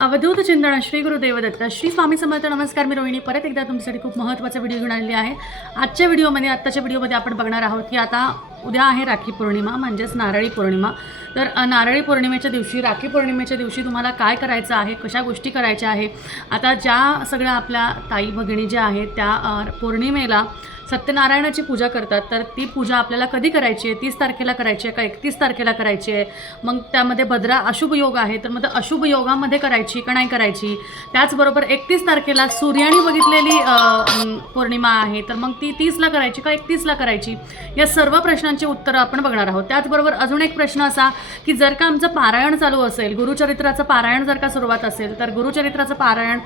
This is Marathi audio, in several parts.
अवधूत चिंतन श्री गुरुदेव दत्त श्री स्वामी समर्थ नमस्कार मी रोहिणी. परत एकदा तुमच्यासाठी खूप महत्त्वाचा व्हिडिओ घेऊन आलेली आहे. आजच्या व्हिडिओमध्ये आत्ताच्या व्हिडिओमध्ये आपण बघणार आहोत की आता उद्या आहे राखी पौर्णिमा म्हणजेच नारळी पौर्णिमा. तर नारळी पौर्णिमेच्या दिवशी राखी पौर्णिमेच्या दिवशी तुम्हाला काय करायचं आहे कशा गोष्टी करायच्या आहे? आता ज्या सगळ्या आपल्या ताई भगिनी ज्या आहेत त्या पौर्णिमेला सत्यनारायणाची पूजा करतात तर ती पूजा आपल्याला कधी करायची आहे? तीस तारखेला करायची आहे का? एकतीस तारखेला करायची आहे? मग त्यामध्ये भद्रा अशुभ योग आहे तर मग अशुभ योगामध्ये करायची का नाही करायची? त्याचबरोबर एकतीस तारखेला सूर्याने बघितलेली पौर्णिमा आहे तर मग ती तीसला करायची का एकतीसला करायची? या सर्व प्रश्नांची उत्तरं आपण बघणार आहोत. त्याचबरोबर अजून एक प्रश्न असा की जर का आमचं पारायण चालू असेल गुरुचरित्राचं पारायण जर का सुरुवात असेल तर गुरुचरित्राचं पारायण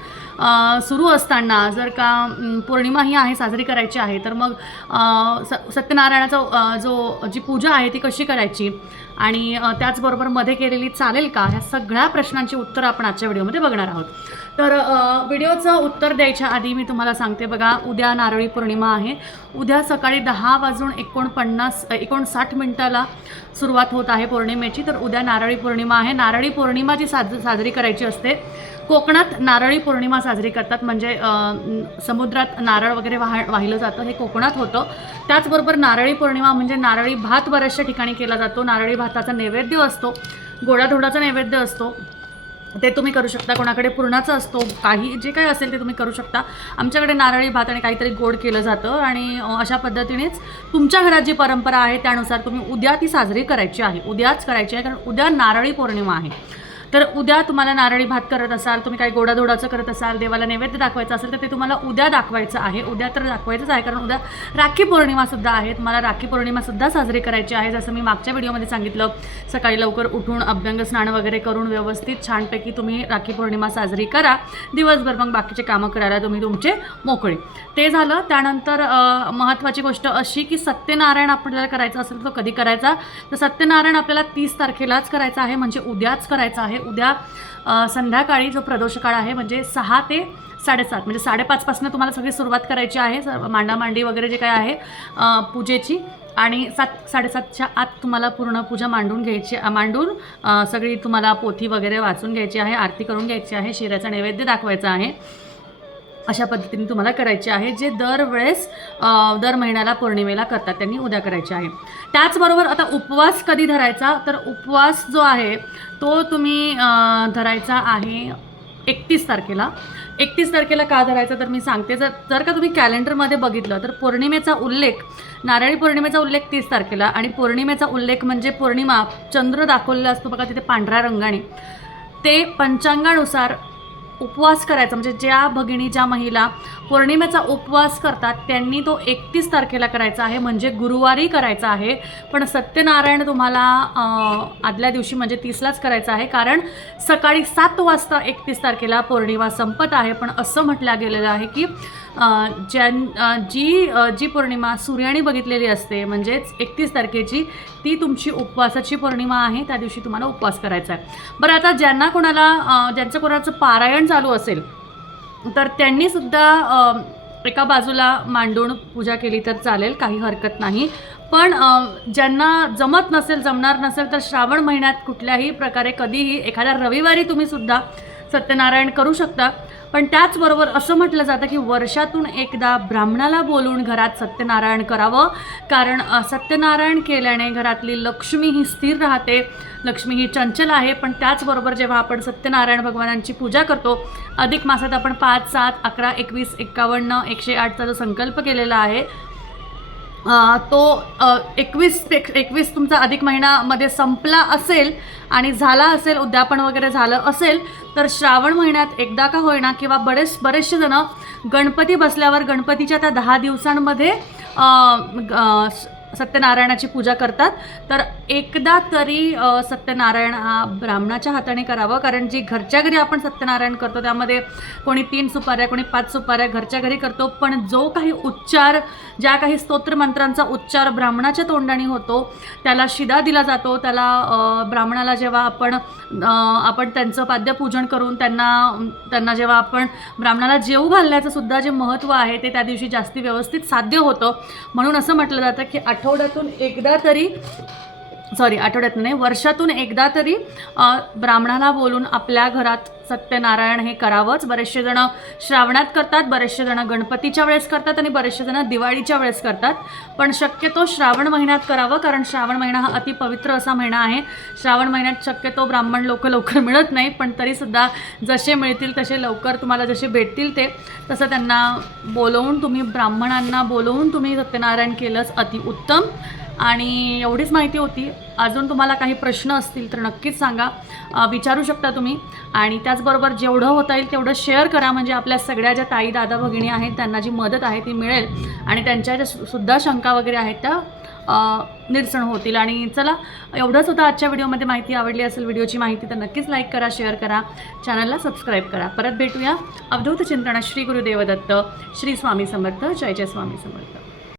सुरू असताना जर का पौर्णिमा ही आहे साजरी करायची आहे तर मग स सत्यनारायणाचा जो जी पूजा आहे ती कशी करायची? आणि त्याचबरोबरमध्ये केलेली चालेल का? ह्या सगळ्या प्रश्नांची उत्तरं आपण आजच्या व्हिडिओमध्ये बघणार आहोत. तर व्हिडिओचं उत्तर द्यायच्या आधी मी तुम्हाला सांगते बघा उद्या नारळी पौर्णिमा आहे. उद्या सकाळी दहा वाजून एकोणपन्नास एकोणसाठ मिनटाला सुरुवात होत आहे पौर्णिमेची. तर उद्या नारळी पौर्णिमा आहे. नारळी पौर्णिमा जी साज साजरी करायची असते कोकणात नारळी पौर्णिमा साजरी करतात. म्हणजे समुद्रात नारळ वगैरे वाह वाहिलं जातं. हे कोकणात होतं. त्याचबरोबर नारळी पौर्णिमा म्हणजे नारळी भात बऱ्याचशा ठिकाणी केला जातो. नारळी भाताचा नैवेद्य असतो. गोडाधोडाचा नैवेद्य असतो. ते तुम्ही करू शकता. कोणाकडे पुरणाचा असतो काही जे काही असेल ते तुम्ही करू शकता. आमच्याकडे नारळी भात आणि काहीतरी गोड केलं जातं. आणि अशा पद्धतीनेच तुमच्या घरात जी परंपरा आहे त्यानुसार तुम्ही उद्या ती साजरी करायची आहे. उद्याच करायची आहे कारण उद्या नारळी पौर्णिमा आहे. तर उद्या तुम्हाला नारळी भात करत असाल तुम्ही काही गोडाधोडाचं करत असाल देवाला नैवेद्य दाखवायचं असेल तर ते तुम्हाला उद्या दाखवायचं आहे. उद्या तर दाखवायचंच आहे कारण उद्या राखी पौर्णिमासुद्धा आहे. तुम्हाला राखी पौर्णिमासुद्धा साजरी करायची आहे जसं मी मागच्या व्हिडिओमध्ये सांगितलं. सकाळी लवकर उठून अभ्यंग स्नान वगैरे करून व्यवस्थित छानपैकी तुम्ही राखी पौर्णिमा साजरी करा. दिवसभर मग बाकीचे कामं करायला तुम्ही तुमचे मोकळे. ते झालं. त्यानंतर महत्त्वाची गोष्ट अशी की सत्यनारायण आपल्याला करायचं असेल तर कधी करायचा? तर सत्यनारायण आपल्याला तीस तारखेलाच करायचा आहे म्हणजे उद्याच करायचा आहे. उद्या संध्याकाळी जो प्रदोष काळ आहे म्हणजे सहा ते साडेसात म्हणजे साडेपाचपासून तुम्हाला सगळी सुरुवात करायची आहे मांडामांडी वगैरे जे काय आहे पूजेची. आणि सात साडेसातच्या आत तुम्हाला पूर्ण पूजा मांडून घ्यायची मांडून सगळी तुम्हाला पोथी वगैरे वाचून घ्यायची आहे आरती करून घ्यायची आहे शिऱ्याचा नैवेद्य दाखवायचा आहे. अशा पद्धतीने तुम्हाला करायचे आहे जे दरवेळेस दर महिन्याला पौर्णिमेला करतात त्यांनी उद्या करायचे आहे. त्याचबरोबर आता उपवास कधी धरायचा? तर उपवास जो आहे तो तुम्ही धरायचा आहे एकतीस तारखेला. एकतीस तारखेला का धरायचा? तर मी सांगते. जर जर का तुम्ही कॅलेंडरमध्ये बघितलं तर पौर्णिमेचा उल्लेख नारळी पौर्णिमेचा उल्लेख तीस तारखेला आणि पौर्णिमेचा उल्लेख म्हणजे पौर्णिमा चंद्र दाखवलेला असतो बघा तिथे पांढऱ्या रंगाने. ते पंचांगानुसार उपवास करायचा. म्हणजे ज्या भगिनी ज्या महिला पौर्णिमेचा उपवास करतात त्यांनी तो एकतीस तारखेला करायचा आहे. म्हणजे गुरुवारी करायचा आहे. पण सत्यनारायण तुम्हाला आदल्या दिवशी म्हणजे तीसलाच करायचं आहे. कारण सकाळी सात वाजता एकतीस तारखेला पौर्णिमा संपत आहे. पण असं म्हटलं गेलेलं आहे की ज्यां जी जी पौर्णिमा सूर्याने बघितलेली असते म्हणजेच एकतीस तारखेची ती तुमची उपवासाची पौर्णिमा आहे. त्या दिवशी तुम्हाला उपवास करायचा आहे. बरं आता ज्यांना कोणाला ज्यांचं कोणाचं पारायण चालू असेल तर त्यांनी सुद्धा एका बाजूला मांडून पूजा केली तर चालेल काही हरकत नाही. पण ज्यांना जमत नसेल जमणार नसेल तर श्रावण महिन्यात कुठल्याही प्रकारे कधीही एखाद्या रविवारी तुम्ही सुद्धा सत्यनारायण करू शकता. पण त्याचबरोबर असं म्हटलं जातं की वर्षातून एकदा ब्राह्मणाला बोलून घरात सत्यनारायण करावं. कारण सत्यनारायण केल्याने घरातली लक्ष्मी ही स्थिर राहते. लक्ष्मी ही चंचल आहे. पण त्याचबरोबर जेव्हा आपण सत्यनारायण भगवानांची पूजा करतो अधिक मासात आपण पाच सात अकरा एकवीस एक्कावन्न एकशे आठचा जो संकल्प केलेला आहे तो एकवीस एकवीस तुमचा अधिक महिन्यामध्ये संपला असेल आणि झाला असेल उद्यापन वगैरे झालं असेल तर श्रावण महिन्यात एकदा का होईना किंवा बरेच बरेचसे जणं गणपती बसल्यावर गणपतीच्या त्या दहा दिवसांमध्ये ग- सत्यनारायणाची पूजा करतात तर एकदा तरी सत्यनारायण हा ब्राह्मणाच्या हाताने करावं कारण जी घरच्या घरी आपण सत्यनारायण करतो त्यामध्ये कोणी तीन सुपाऱ्या कोणी पाच सुपाऱ्या घरच्या घरी करतो पण जो काही उच्चार ज्या काही स्तोत्रमंत्रांचा उच्चार ब्राह्मणाच्या तोंडाने होतो त्याला शिदा दिला जातो त्याला ब्राह्मणाला जेव्हा आपण आपण त्यांचं पाद्यपूजन करून त्यांना त्यांना जेव्हा आपण ब्राह्मणाला जेऊ घालण्याचं सुद्धा जे महत्त्व आहे ते त्या दिवशी जास्ती व्यवस्थित साध्य होतं. म्हणून असं म्हटलं जातं की आठवड्यातून एकदा तरी सॉरी आठवड्यात नाही वर्षातून एकदा तरी ब्राह्मणाला बोलून आपल्या घरात सत्यनारायण हे करावंच. बरेचसे जण श्रावणात करतात बरेचसे जण गणपतीच्या वेळेस करतात आणि बरेचसे जण दिवाळीच्या वेळेस करतात. पण शक्यतो श्रावण महिन्यात करावं कारण श्रावण महिना हा अतिपवित्र असा महिना आहे. श्रावण महिन्यात शक्यतो ब्राह्मण लोक लवकर मिळत नाही पण तरीसुद्धा जसे मिळतील तसे लवकर तुम्हाला जसे भेटतील ते तसं त्यांना बोलवून तुम्ही ब्राह्मणांना बोलवून तुम्ही सत्यनारायण केलंच अतिउत्तम. आणि एवढीच माहिती होती. अजून तुम्हाला काही प्रश्न असतील तर नक्कीच सांगा. विचारू शकता तुम्ही. आणि त्याचबरोबर जेवढं होता येईल तेवढं शेअर करा. म्हणजे आपल्या सगळ्या ज्या ताई दादा भगिनी आहेत त्यांना जी मदत आहे ती मिळेल. आणि त्यांच्या ज्या सुद्धा शंका वगैरे आहेत त्या निरसण होतील. आणि चला एवढंच होतं आजच्या व्हिडिओमध्ये माहिती आवडली असेल व्हिडिओची माहिती तर नक्कीच लाईक करा शेअर करा. चॅनलला सबस्क्राईब करा. परत भेटूया. अवधूत चिंतना श्री गुरुदेवदत्त श्री स्वामी समर्थ जय जय स्वामी समर्थ.